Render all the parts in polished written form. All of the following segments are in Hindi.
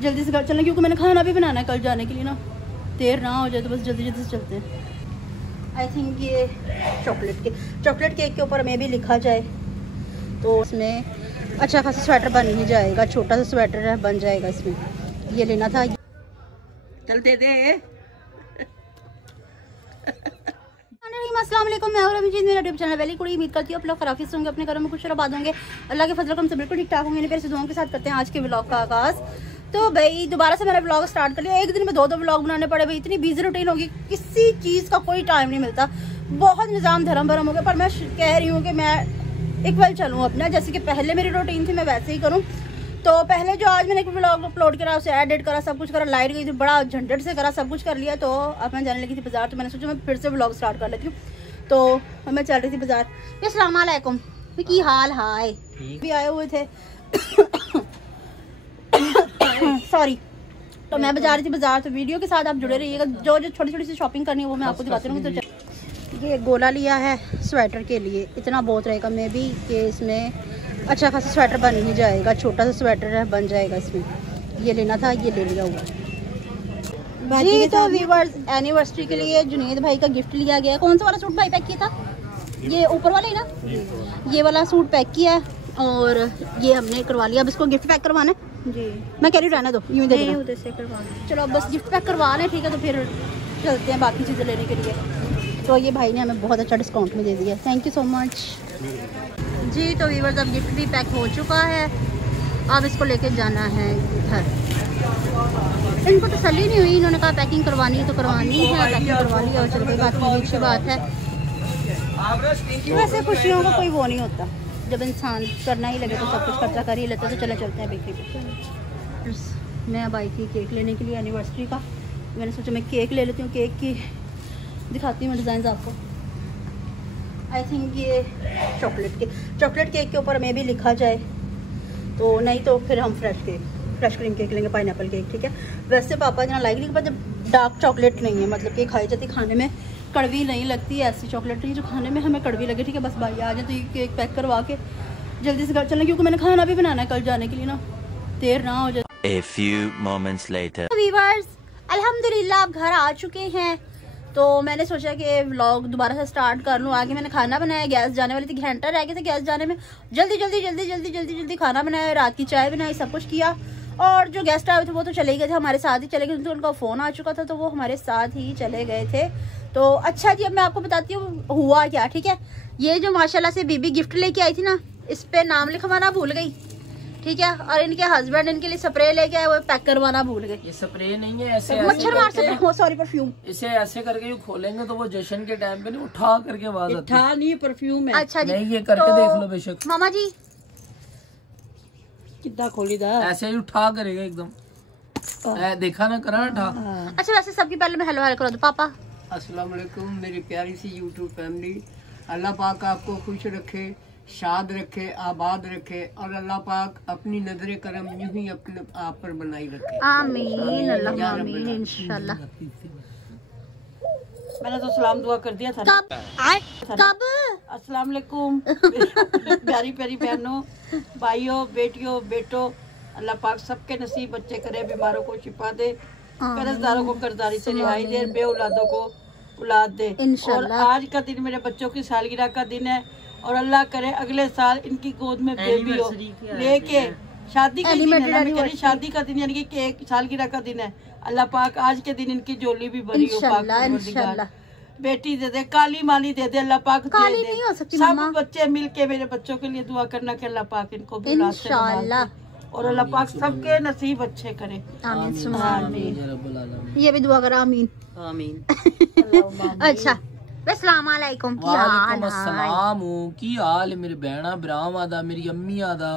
जल्दी से घर चलना क्योंकि मैंने खाना भी बनाना है कल जाने के लिए ना, देर ना हो जाए तो बस जल्दी जल्दी से चलते हैं। आई थिंक ये चॉकलेट केक के ऊपर में भी लिखा जाए तो उसमें अच्छा खासा स्वेटर बन ही जाएगा, छोटा सा स्वेटर बन जाएगा इसमें। ये लेना था। चलते थे। अस्सलाम वालेकुम, मैं और मेरा यूट्यूब चैनल वेली कुड़ी। उम्मीद करती हूँ आप लोग खराफिस होंगे, अपने घरों में खुश आबाद होंगे, अल्लाह के फजल से बिल्कुल ठीक ठाक होंगे। प्यारे से दुआओं के साथ करते हैं आज के व्लॉग का आगाज़। तो भाई दोबारा से मैंने व्लॉग स्टार्ट कर लिया। एक दिन में दो व्लॉग बनाने पड़े भाई, इतनी बिजी रूटीन होगी, किसी चीज़ का कोई टाइम नहीं मिलता, बहुत निज़ाम धर्म भरम हो गया। पर मैं कह रही हूँ कि मैं इक्वल चलूँ अपना, जैसे कि पहले मेरी रूटीन थी मैं वैसे ही करूँ। तो पहले जो आज मैंने एक व्लॉग अपलोड करा, उसे एडिट करा, सब कुछ करा, लाइट गई थी, बड़ा झंझट से करा, सब कुछ कर लिया। तो अब मैं जाने लगी थी बाजार, तो मैंने सोचा मैं फिर से व्लॉग स्टार्ट कर लेती हूँ। तो मैं चल रही थी बाजार। अस्सलाम वालेकुम, की हाल हाय भी आए हुए थे सॉरी। तो मैं बाजार रही थी बाजार, तो वीडियो के साथ आप जुड़े रहिएगा। जो जो छोटी छोटी सी शॉपिंग करनी है वो मैं आपको दिखाती रहूँगी। तो ये गोला लिया है स्वेटर के लिए, इतना बहुत रहेगा मे भी कि इसमें अच्छा खासा स्वेटर बन ही जाएगा, छोटा सा स्वेटर बन जाएगा इसमें। ये लेना था, ये ले लिया हुआ जी। तो व्यूअर्स एनिवर्सरी के लिए जुनेद भाई का गिफ्ट लिया गया। कौन सा वाला सूट भाई पैक किया था? ये ऊपर वाला ही ना, ये वाला सूट पैक किया है और ये हमने करवा लिया। अब इसको गिफ्ट पैक करवाना है जी। मैं कह रही हूँ रहना दो, यूँ दे उधर से करवाना। चलो अब बस गिफ्ट पैक करवा लें, ठीक है। तो फिर चलते हैं बाकी चीज़ें लेने के लिए। तो ये भाई ने हमें बहुत अच्छा डिस्काउंट में दे दिया, थैंक यू सो मच जी। तो व्यूअर्स अब गिफ्ट भी पैक हो चुका है, अब इसको लेके जाना है घर। इनको तसल्ली नहीं हुई, इन्होंने कहा पैकिंग करवानी है तो करवानी है, पैकिंग करवा ली और चलो कोई बात नहीं, अच्छी बात है। वैसे खुशियों का कोई वो नहीं होता, जब इंसान करना ही लगे तो सब कुछ खर्चा कर ही लेता। तो चले चलते हैं बेकरी पे। मैं अब आई थी केक लेने के लिए एनिवर्सरी का, मैंने सोचा मैं केक ले लेती हूँ, केक की दिखाती हूँ डिज़ाइन आपको। आई थिंक ये चॉकलेट केक के ऊपर में भी लिखा जाए तो, नहीं तो फिर हम फ्रेश क्रीम केक लेंगे, पाइनएप्पल केक, ठीक है। वैसे पापा जना लाइक नहीं, पर जब डार्क चॉकलेट नहीं है, मतलब कि खाई जाती, खाने में कड़वी नहीं लगती, ऐसी चॉकलेट नहीं जो खाने में हमें कड़वी लगे, ठीक है। बस भाई आ जाए तो ये केक पैक करवा के जल्दी से घर चलना क्योंकि मैंने खाना भी बनाना है कल जाने के लिए ना, देर ना हो जाए। A few moments later. Viewers अल्हम्दुलिल्लाह आप घर आ चुके हैं। तो मैंने सोचा कि व्लॉग दोबारा से स्टार्ट कर लूँ। आगे मैंने खाना बनाया, गैस जाने वाली थी, घंटा रह गया था गैस जाने में, जल्दी खाना बनाया, रात की चाय बनाई, सब कुछ किया। और जो गेस्ट आए थे वो तो चले गए थे, हमारे साथ ही चले गए थे, तो उनका फ़ोन आ चुका था तो वो हमारे साथ ही चले गए थे। तो अच्छा जी, अब मैं आपको बताती हूँ हुआ क्या, ठीक है। ये जो माशाल्लाह से बीबी गिफ्ट लेके आई थी ना, इस पे नाम लिखवाना भूल गई, ठीक है। और इनके हस्बैंड इनके लिए स्प्रे लेके आए, वो पैक करवाना भूल गए। ये स्प्रे नहीं है, ऐसे मच्छर मार स्प्रे, सॉरी परफ्यूम। इसे ऐसे करके जो खोलेंगे तो वो जश्न के टाइम पे नहीं उठा करके आवाज आती है। नहीं परफ्यूम है। अच्छा जी, नहीं ये करके देख लो बेशक। मामा जी कितना खोली था, ऐसे ही उठा करेगा एकदम, देखा ना, करा ना उठा। अच्छा वैसे सबकी पहले मैं हेलो करा दो। पापा अस्सलाम वालेकुम, मेरी प्यारी सी यूट्यूब फैमिली, अल्लाह पाक आपको खुश रखे, शाद रखे, आबाद रखे और अल्लाह पाक अपनी नजर करम यूं ही अपने आप पर बनाई रखे, आमीन अल्लाह आमीन इंशाल्लाह। मैंने तो सलाम दुआ कर दिया था। कब अस्सलाम वालेकुम प्यारी प्यारी बहनों, भाइयों, बेटियों, बेटों, अल्लाह पाक सबके नसीब अच्छे करे, बीमारों को शिफा दे, कर्जदारों को कर्जदारी से रिहाई दे, बे औलादों को औलाद दे। और आज का दिन मेरे बच्चों की सालगिरह का दिन है और अल्लाह करे अगले साल इनकी गोद में बेबी हो, लेके शादी का दिन है, शादी का दिन यानी कि एक सालगिरह का दिन है। अल्लाह पाक आज के दिन इनकी जोली भी भरी हो, पाक बेटी दे दे, काली माली दे दे, अल्लाह पाक काली दे नहीं हो सकती सब मामा। बच्चे मिलके मेरे बच्चों के लिए दुआ करना कि अल्लाह पाक इनको भी इंशाल्लाह, और अल्लाह पाक सबके नसीब अच्छे करे, आमीन सुम्मा आमीन। ये भी दुआ करा, आमीन आमीन। अच्छा अस्सलाम वालेकुम, की हाल अस्सलाम की हाल मेरे बहना भरावां दा, मेरी अम्मियां दा,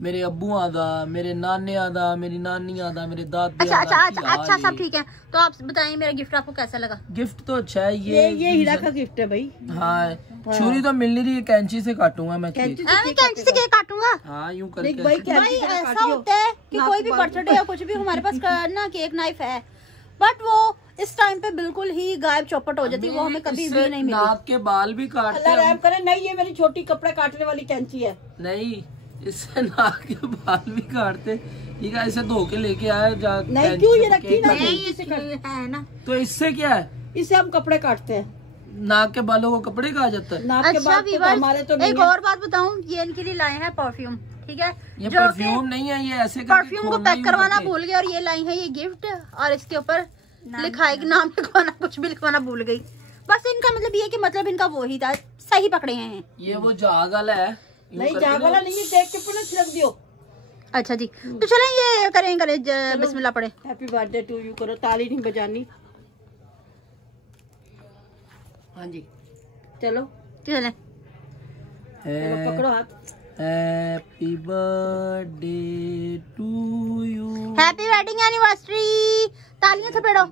मेरे अब्बूआं दा, मेरे नानियां दा, मेरी नानियां दा, मेरे दादियां दा। अच्छा सब ठीक है। तो आप बताइए मेरा गिफ्ट आपको कैसा लगा? गिफ्ट तो अच्छा है, ये हीरा का गिफ्ट है भाई। हाँ, छुरी तो मिल नहीं रही है, कैंची से काटूंगा मैं केक। कैंची से केक काटूंगा? हाँ यूं करके। भाई ऐसा होता है कि कोई भी बर्थडे या कुछ भी हमारे पास ना केक नाइफ है, बट वो इस टाइम पे बिल्कुल ही गायब चौपट हो जाती है, वो हमें कभी भी नहीं मिली। नाक के बाल भी काटते हैं। करे नहीं, ये मेरी छोटी कपड़े काटने वाली कैंची है। नहीं इससे नाक के बाल भी काटते। ठीक है, इसे धो के लेके आया नहीं क्यों ये रखी ना, है ना। तो इससे क्या है, इससे हम कपड़े काटते हैं, नाक के बालों को कपड़े कहा जाता है। नाक के अच्छा बाल तो वीवर्स, हमारे तो नहीं एक है। और बात बताऊं, ये इनके लिए लाए हैं परफ्यूम। ठीक है, ये जो परफ्यूम नहीं है, ये ऐसे करके परफ्यूम को खोलना पैक ही करवाना करके। भूल गए और ये लाई है ये गिफ्ट, और इसके ऊपर लिखा है कि नाम लिखवाना, कुछ भी लिखवाना भूल गई। बस इनका मतलब ये है कि मतलब इनका वो ही था, सही पकड़े हैं। ये वो जाग वाला है, यूं नहीं करके जाग ना- वाला नहीं है, देख के पुनः छिड़क दियो। अच्छा जी, तो चलें ये करें बिस्मिल्लाह पढ़े। हैप्पी बर्थडे टू यू करो, ताली नहीं बजानी। हाँ जी चलो चलें। चलो पकड़ो हाथ। Happy birthday to you, happy wedding anniversary, तालियां थपेड़ो।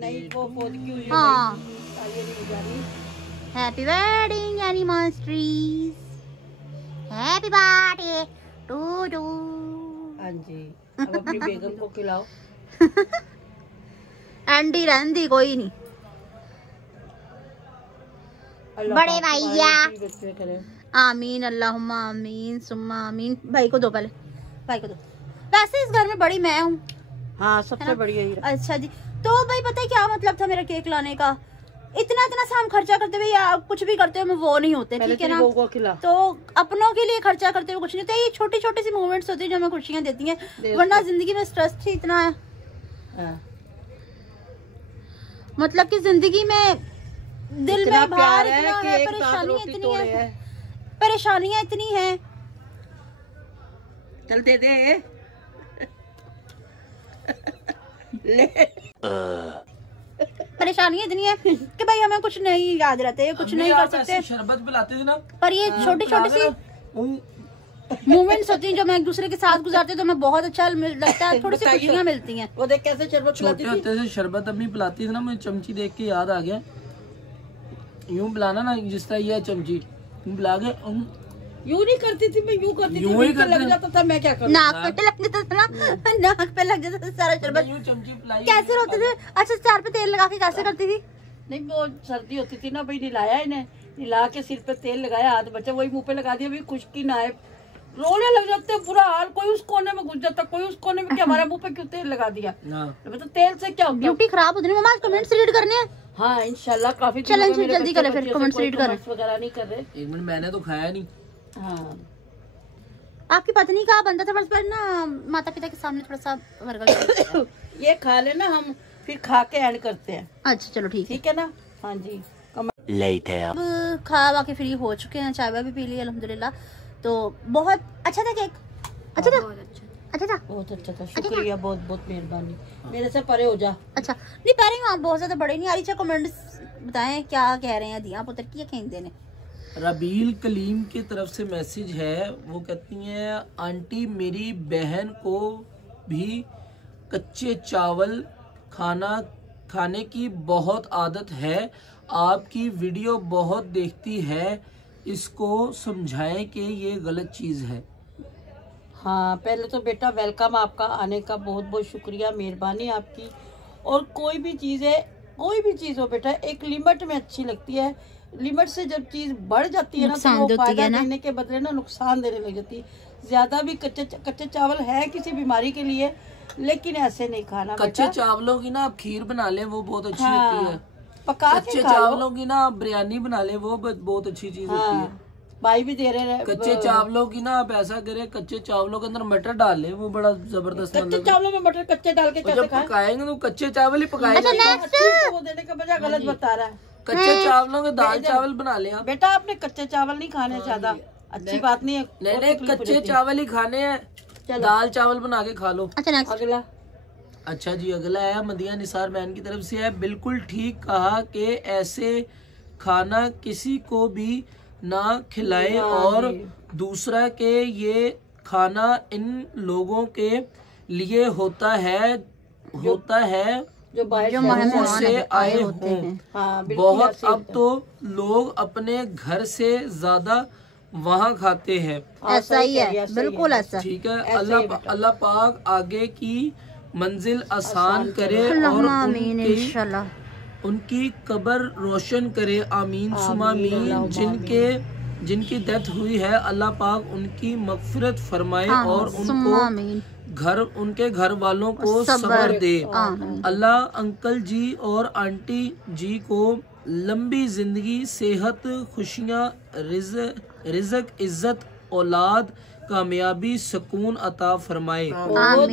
नहीं वो फोन क्यों ये हाँ, ताली नहीं बजानी। Happy wedding anniversary, happy birthday to you. हाँ जी, अब अपनी बेगम को खिलाओ। एंडी रहंदी कोई नहीं। अल्लाह बड़े पाक तुम्हारे भैया। अच्छे बच्चे करे। आमीन, अल्लाहुम्मा आमीन सुम्मा आमीन। भाई को दो पहले, भाई को दो। वैसे इस घर में बड़ी मैं हूँ। हाँ है सबसे ना? बढ़िया ही। अच्छा जी, तो भाई पता है क्या मतलब था मेरा केक लाने का? इतना इतना सा हम खर्चा करते हुए या कुछ भी करते हुए वो नहीं होते, पहले ठीक है तेरी ना। बहू को खिला। तो अपनों के लिए खर्चा करते हुए कुछ नहीं होता, ये छोटी छोटी सी मूवमेंट्स होती है जो हमें खुशियां देती हैं, दे वरना जिंदगी में स्ट्रेस ही इतना है। हाँ। मतलब कि जिंदगी में दिल इतना में भार प्यार है इतना कि है, एक साथ परेशानियां रोटी इतनी तोड़े है, है। परेशानियां इतनी हैं। चल दे दे। ले। परेशानियां इतनी है कि भाई हमें कुछ नहीं याद रहते, कुछ अम्मी नहीं कर आप ऐसे सकते, शरबत पिलाते थे ना, पर ये छोटी छोटी सी मूवमेंट्स होती हैं जो मैं एक दूसरे के साथ गुजारते हैं, तो हमें बहुत अच्छा लगता है, थोड़ी सी बताइए। खुशियां मिलती हैं। वो देख कैसे शरबत छोटे पिलाती थी। होते से शरबत अम्मी पिलाती थी ना, मुझे चमची देख के याद आ गया। यूं पिलाना ना, जिस तरह ये है चमची, यूं पिला के यूं नहीं करती थी, मैं यूं करती थी, यूं ही मुझे करते लग हैं। जाता था, मैं क्या करूं। नाक पे लग जाता था ना, नाक पे लग जाता था सारा शरबत। यूं चमची पिलाई। कैसे रोते थे? अच्छा, सर पे तेल लगा के कैसे करती थी? नहीं वो सर्दी होती थी ना भाई, निलाया इन्हें, निला के सिर पे तेल लगाया, हाथ बचा वही मुंह पे लगा दिया, भाई खुश्की ना आए, रोने लग जाते हैं, बुरा हाल। कोई उस कोने में घुस जाता, कोई उस कोने में कि हमारे मुंह पे क्यों तेल लगा दिया। हाँ। मतलब तेल से क्या होता है? ब्यूटी खराब होती है। मम्मा कमेंट्स रीड करने हैं। हाँ इंशाल्लाह काफी दिन चलें, हो गए मेरे जल्दी बच्चे करें फिर, बच्चियों से comments कोई read करें। comments वगैरह नहीं कर रहे। एक मिनट, मैंने तो खाया नहीं। हाँ आपकी पत्नी का बनता था, बस पर ना माता पिता के सामने थोड़ा सा वर्गल। ये खा लेना, हम फिर खा के ऐड करते हैं, अच्छा चलो ठीक है। ठीक है ना। हाँ जी Later. अब खा के फ्री हो चुके हैं, चाय भी पी ली अल्हम्दुलिल्लाह। तो बहुत अच्छा था केक, अच्छा था, अच्छा था, बहुत अच्छा था, शुक्रिया, बहुत बहुत मेहरबानी। मेरे से परे हो जा। अच्छा नहीं पा रही हूँ, आप बहुत ज्यादा बड़े नहीं आ रही। अच्छा कमेंट्स बताएं क्या कह रहे हैं, दिया पुत्र की कहीं देने। रबील कलीम की तरफ से मैसेज है, वो कहती हैं आंटी मेरी बहन को भी कच्चे चावल खाने की बहुत आदत है, आपकी वीडियो बहुत देखती है, इसको समझाएं कि ये गलत चीज़ है। हाँ पहले तो बेटा वेलकम, आपका आने का बहुत बहुत शुक्रिया, मेहरबानी आपकी। और कोई भी चीज़ है, कोई भी चीज़ हो बेटा, एक लिमिट में अच्छी लगती है। लिमिट से जब चीज़ बढ़ जाती है ना, तो वो फायदा देने के बदले ना नुकसान देने लग जाती है। ज्यादा भी कच्चे चावल है किसी बीमारी के लिए, लेकिन ऐसे नहीं खाना कच्चे बेटा। चावलों की ना आप खीर बना लें, वो बहुत अच्छी हाँ, होती है। पका के कच्चे खा लो। चावलों की ना आप बिरयानी बना लें, वो बहुत अच्छी चीज होती है। भाई भी दे रहे हैं। कच्चे चावलों की ना आप ऐसा करें, कच्चे चावलों के अंदर मटर डाल लें, वो बड़ा जबरदस्त कच्चे चावलों में मटर कच्चे डाल के और कैसे जब खाएं? पकाएंगे तो कच्चे चावल ही पकाएंगे। वो देने का बजाय गलत बता रहा है। कच्चे चावलों के दाल चावल बना ले आप। बेटा आपने कच्चे चावल नहीं खाने, ज्यादा अच्छी बात नहीं है। नहीं कच्चे चावल ही खाने हैं, दाल चावल बना के खा लो। अच्छा नेक्स्ट अगला। अच्छा जी अगला है मदिया निसार मैन की तरफ से है, बिल्कुल ठीक कहा कि ऐसे खाना किसी को भी ना खिलाए, और दूसरा के ये खाना इन लोगों के लिए होता है जो बाहर से आए हों। हाँ, बहुत अब तो लोग अपने घर से ज्यादा वहाँ खाते हैं। ऐसा ही है, बिल्कुल ऐसा। ठीक है, अल्लाह पाक आगे की मंजिल आसान करे और उनकी कब्र रोशन करे, आमीन सुमा आमीन। जिनके जिनकी डेथ हुई है, अल्लाह पाक उनकी मगफिरत फरमाए और उनके घर वालों को सब्र दे। अल्लाह अंकल जी और आंटी जी को लंबी जिंदगी, सेहत, खुशियाँ, रिज़्क, इज्जत, औलाद, कामयाबी, सुकून अता फरमाए। बहुत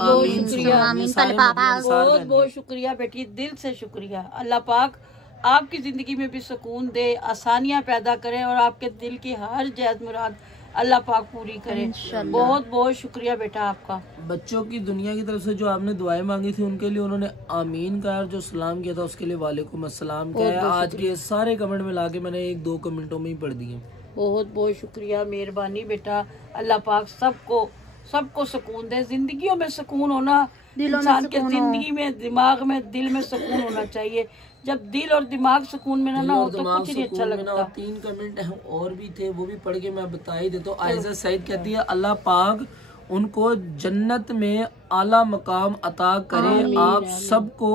बहुत शुक्रिया बेटी, दिल से शुक्रिया। अल्लाह पाक आपकी जिंदगी में भी सुकून दे, आसानियां पैदा करे और आपके दिल की हर जायज मुराद अल्लाह पाक पूरी करे। बहुत बहुत शुक्रिया बेटा आपका। बच्चों की दुनिया की तरफ से जो आपने दुआएं मांगी थी उनके लिए उन्होंने आमीन कहा और जो सलाम किया था उसके लिए वालेकुम अस्सलाम कहा है। आज के सारे कमेंट मिला के मैंने 1-2 कमेंटों में ही पढ़ दिए। बहुत बहुत शुक्रिया, मेहरबानी बेटा। अल्लाह पाक सबको सुकून दे। जिंदगियों में सुकून होना, इंसान के जिंदगी में, दिमाग में, दिल में सुकून होना चाहिए। जब दिल और दिमाग सुकून में ना हो तो कुछ नहीं अच्छा लगता। 3 कमेंट और भी थे, वो भी पढ़ के मैं बता ही देता हूँ। आयजा सईद कहती है अल्लाह पाक उनको जन्नत में आला मकाम अता करे, आप सबको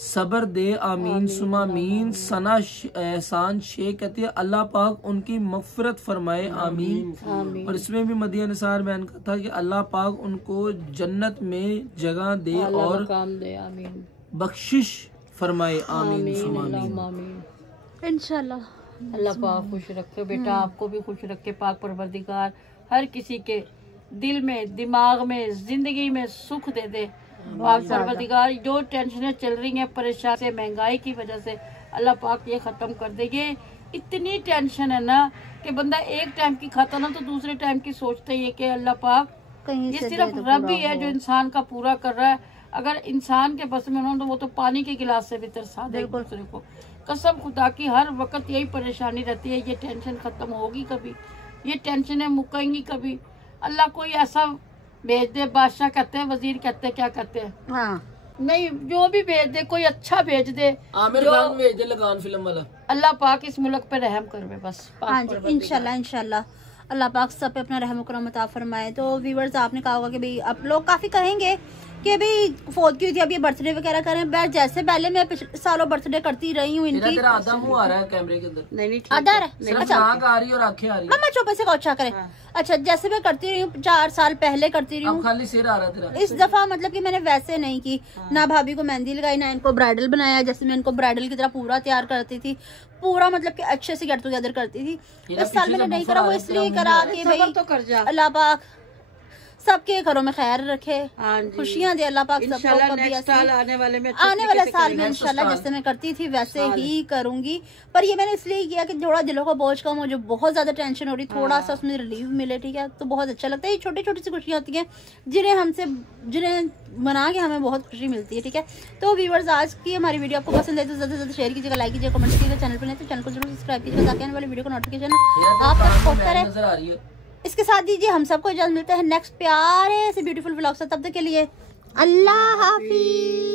सब्र दे, आमीन सुमा आमीन। सना एहसान शेख कहती है अल्लाह पाक उनकी मगफिरत फरमाए, आमीन। और इसमें भी मदिया निसार बयान का था कि अल्लाह पाक उनको जन्नत में जगह दे और बख्शिश फरमाए, आमीन सुमा आमीन। इंशाल्लाह अल्लाह पाक खुश रखे बेटा, आपको भी खुश रखे पाक परवरदिगार। हर किसी के दिल में, दिमाग में, जिंदगी में सुख दे दे पाक परवरदिगार। जो टेंशनें चल रही हैं परेशान से, महंगाई की वजह से, अल्लाह पाक ये खत्म कर दे। ये इतनी टेंशन है ना कि बंदा एक टाइम की खाता ना तो दूसरे टाइम की सोचते ही है कि अल्लाह पाक ये सिर्फ रब ही है जो इंसान का पूरा कर रहा है। अगर इंसान के बस में हो तो वो तो पानी के गिलास से भी तरसा दे एक दूसरे को। कसम खुदा की हर वक्त यही परेशानी रहती है। ये टेंशन खत्म होगी कभी? ये टेंशनें मुकेंगी कभी? अल्लाह कोई ऐसा भेज दे, बादशाह कहते हैं, वजीर कहते हैं, क्या कहते हैं, हाँ नहीं, जो भी भेज दे, कोई अच्छा भेज दे, आमिर खान भेज दे लगान फिल्म वाला। अल्लाह पाक इस मुल्क पे रहम करवे बस। हाँ जी, इंशाल्लाह इंशाल्लाह अल्लाह पाक सब पे अपना रहम करम अता फरमाए। तो व्यूअर्स, आपने कहा होगा कि भाई आप लोग काफी कहेंगे कि भाई फोर्थ की हुई थी, अब ये बर्थडे वगैरह करें। बैठ जैसे पहले मैं पिछले सालों बर्थडे करती रही हूँ इनकी। तेरा आधा मुंह आ रहा है कैमरे के अंदर। नहीं आधा है, अच्छा आ रही और आंखें आ रही है। मम्मा चुप से अच्छा करें। अच्छा, जैसे मैं करती रही हूँ 4 साल पहले करती रही हूँ, खाली सिर आ रहा तेरा। इस दफा मतलब कि मैंने वैसे नहीं की, ना भाभी को मेहंदी लगाई, ना इनको ब्राइडल बनाया। जैसे मैं इनको ब्राइडल की तरह पूरा तैयार करती थी, पूरा मतलब कि अच्छे से गेट टुगेदर करती थी। इस साल मैंने नहीं करा, वो इसलिए करा कि भाई तो कर जा। अल्लाह पाक सबके घरों में खैर रखे, खुशियां दे अल्लाह पाक सबको। कभी आने वाले साल में इंशाल्लाह जैसे मैं करती थी वैसे ही करूंगी। पर ये मैंने इसलिए किया कि थोड़ा दिलों का बोझ कम हो, जो बहुत ज्यादा टेंशन हो रही, थोड़ा सा उसमें रिलीफ मिले। ठीक है, तो बहुत अच्छा लगता है। ये छोटी छोटी सी खुशियां होती हैं जिन्हें मना के हमें बहुत खुशी मिलती है। ठीक है, तो व्यूअर्स, आज की हमारी वीडियो आपको पसंद है तो ज्यादा से ज्यादा शेयर कीजिएगा, लाइक कीजिएगा, कमेंट कीजिएगा। चैनल पर नहीं तो चैनल को जरूर सब्सक्राइब कीजिएगा ताकि आने वाली वीडियो का नोटिफिकेशन आप तक पहुंचता रहे। इसके साथ दीजिए हम सबको इजाजत, मिलते हैं नेक्स्ट प्यारे से ब्यूटीफुल व्लॉग से। तब तक के लिए अल्लाह हाफिज।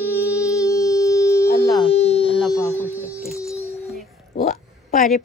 अल्लाह पाक खुश रखे। वो पारे